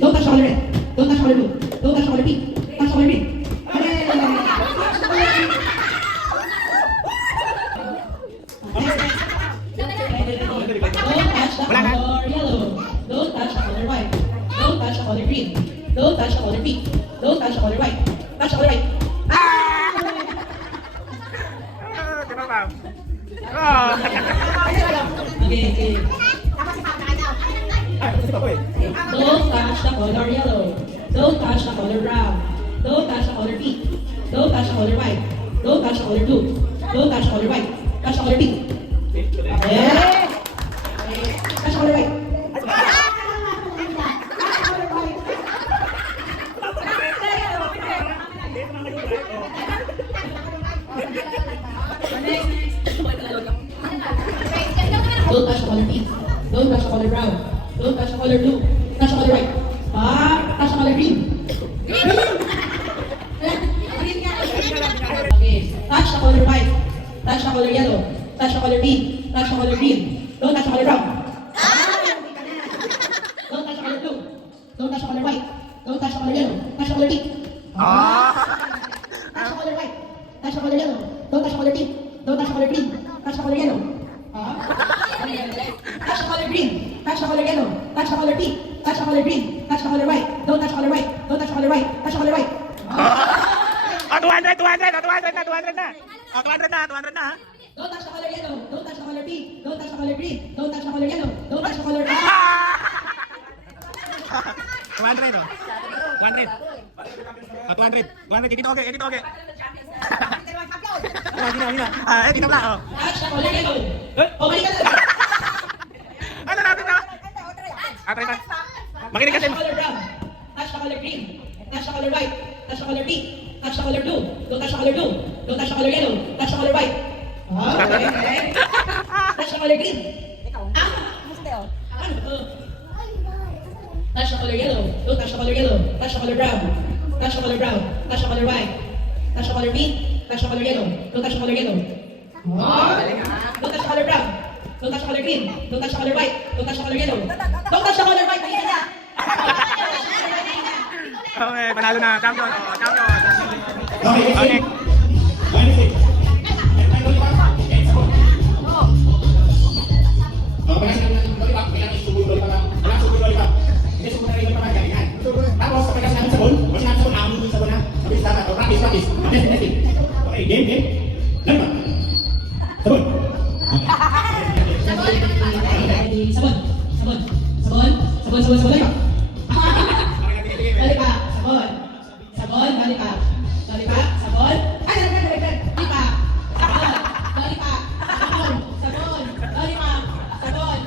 Don't touch the color red. Don't touch the color blue. Don't touch the color pink. Touch the color green. Don't touch the color yellow. Don't touch the color green. Don't touch the color pink. Don't touch the color white. Touch the color white. Okay. Don't touch the color yellow. Don't touch the color brown. Don't touch the color pink. Don't touch the color white. Don't touch the color blue. Don't touch the color white. Touch the color pink. Yeah. Touch the color white. Don't touch the color pink. Don't touch the color brown. Don't touch the color blue. Touch the color white. Touch the color green. Okay. Touch the color white. Touch the color yellow. Touch the color pink. Touch the color green. Don't touch the color brown. Don't touch the color blue. Don't touch the color white. Don't touch the color yellow. Touch the color pink. Touch the color white. Touch the color yellow. Don't touch the color pink. Don't touch the color green. Touch the color yellow. Touch the color green. Touch the color yellow. Touch the color pink. Touch the color green. Touch the color white. Don't touch the color white. Don't touch the color white. Touch the color white. 200 na. 200 na. Don't touch the color yellow. Don't touch the color pink. Don't touch the color green. Don't touch the color yellow. Don't touch the color 200 oh. 200. 200 dito okay. Dito okay. Dito pala oh. Touch the color yellow. Oh, balik ka na. Ano natin na? Try pa. Makinig kasi. Touch the color brown. Touch the color green. Touch the color white. Touch the color pink. Touch the color blue. Don't touch the color blue. Don't touch the color yellow. Touch the color white. Okay. Touch the color green. Touch the color yellow. Don't touch the color yellow. Touch the color brown. Touch the color brown. Touch the color white. Touch the color pink. Touch the color yellow. Don't touch the color yellow. Don't touch the color brown. Don't touch the color green. Don't touch the color white. Don't touch the color yellow. Don't touch the color white. Okay, panalo na. Champion. Okay. Okay, game. Lama. Sabon. Sabon. Balik pa. Sabon. Balik pa. Sabon. Ay, balik. Balik pa. Sabon. Balik pa. Sabon. Balik pa. Sabon.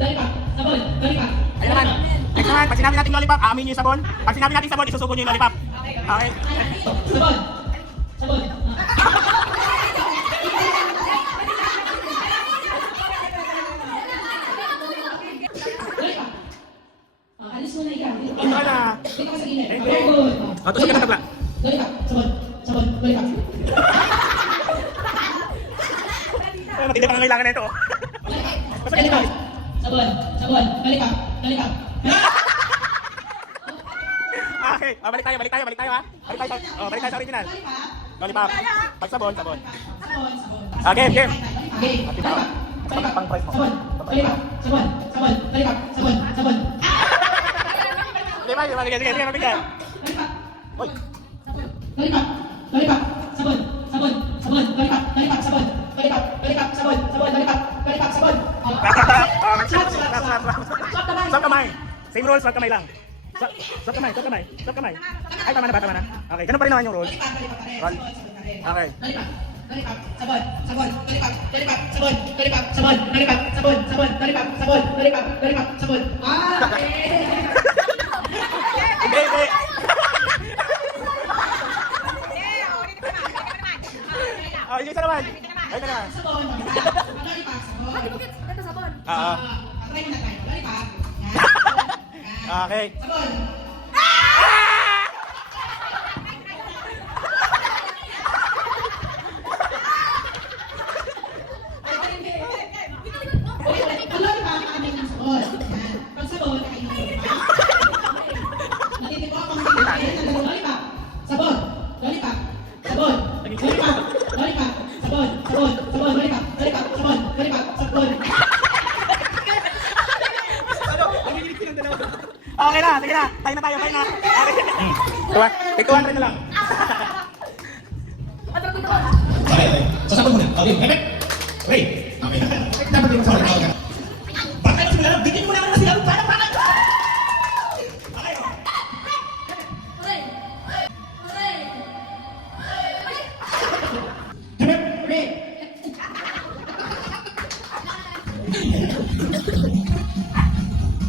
Balik pa. Sabon. Balik pa. Ayun naman. Next naman, pag sinabi natin lollipop, amin yung sabon. Pag sinabi natin sabon, isusuko nyo yung lollipop. Okay? Sabon. Alis mo na ikaw. Ano na? Dito ka sa gilid. Very good. Tusok ka na tabla. Lollipop. Sabon. Lollipop. Matindi pa kailangan na ito. Lollipop. Sabon. Lollipop. Okay, balik tayo ha. Balik tayo sa original. Lollipop. Pag sabon. Game. Pang price mo. Sabon. Sige, mabigyan. Uy. Lollipop. Sabon. Lollipop. Sabon. Swap kamay. Same rules, swap kamay lang. Swap kamay. Ay, tama na. Okay, ganun pa rin naman yung rules. Okay. Sabon. Hindi. Oh, isa naman. Ay, teka. Sabon. Lollipop. Sabon. Oo. Try mo na tayo. Lollipop. Yan. Okay. Sabon. Pag lollipop, kakain ng sabon. Yan. Pag sabon, kakain ng lollipop. Natitipo ako ng kakain ng lollipop. Sabon. Lollipop. Sabon. Lollipop. Lollipop. Sabon. Sabon. Sabon. Lollipop. Lollipop. Sabon. Lollipop. Sabon. Okay na, sige na. Tayo na tayo, tayo na. Okay. Tuwa, take 200 na lang. Okay, okay. Sasabot muna. Okay, Pepe. Wait. Okay. Dapat din sa akin. Bakit sila lang? Bitin mo naman sila. Para. Okay. Pepe.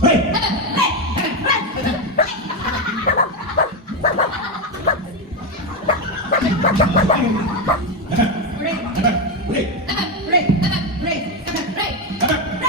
Red. Wait. Wait. Red. Red. Okay.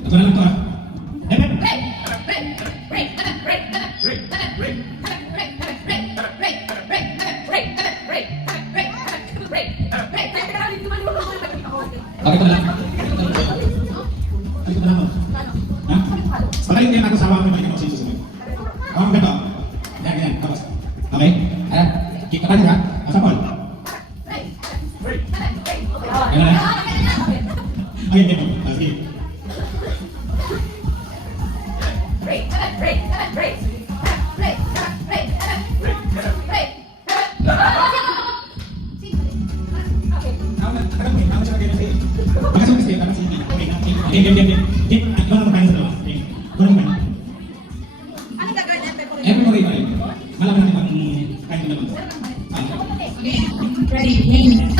Ito na lang to ah. Okay, ito na lang. Ito na lang. Ha? Pagaling din ako sa awang may mga susunod. Awang ganito. Yan, yan. Tapos. Okay? Ayan. Kita ka nila. Asapol. Yan na. Okay, dito. Sige. Ready, name.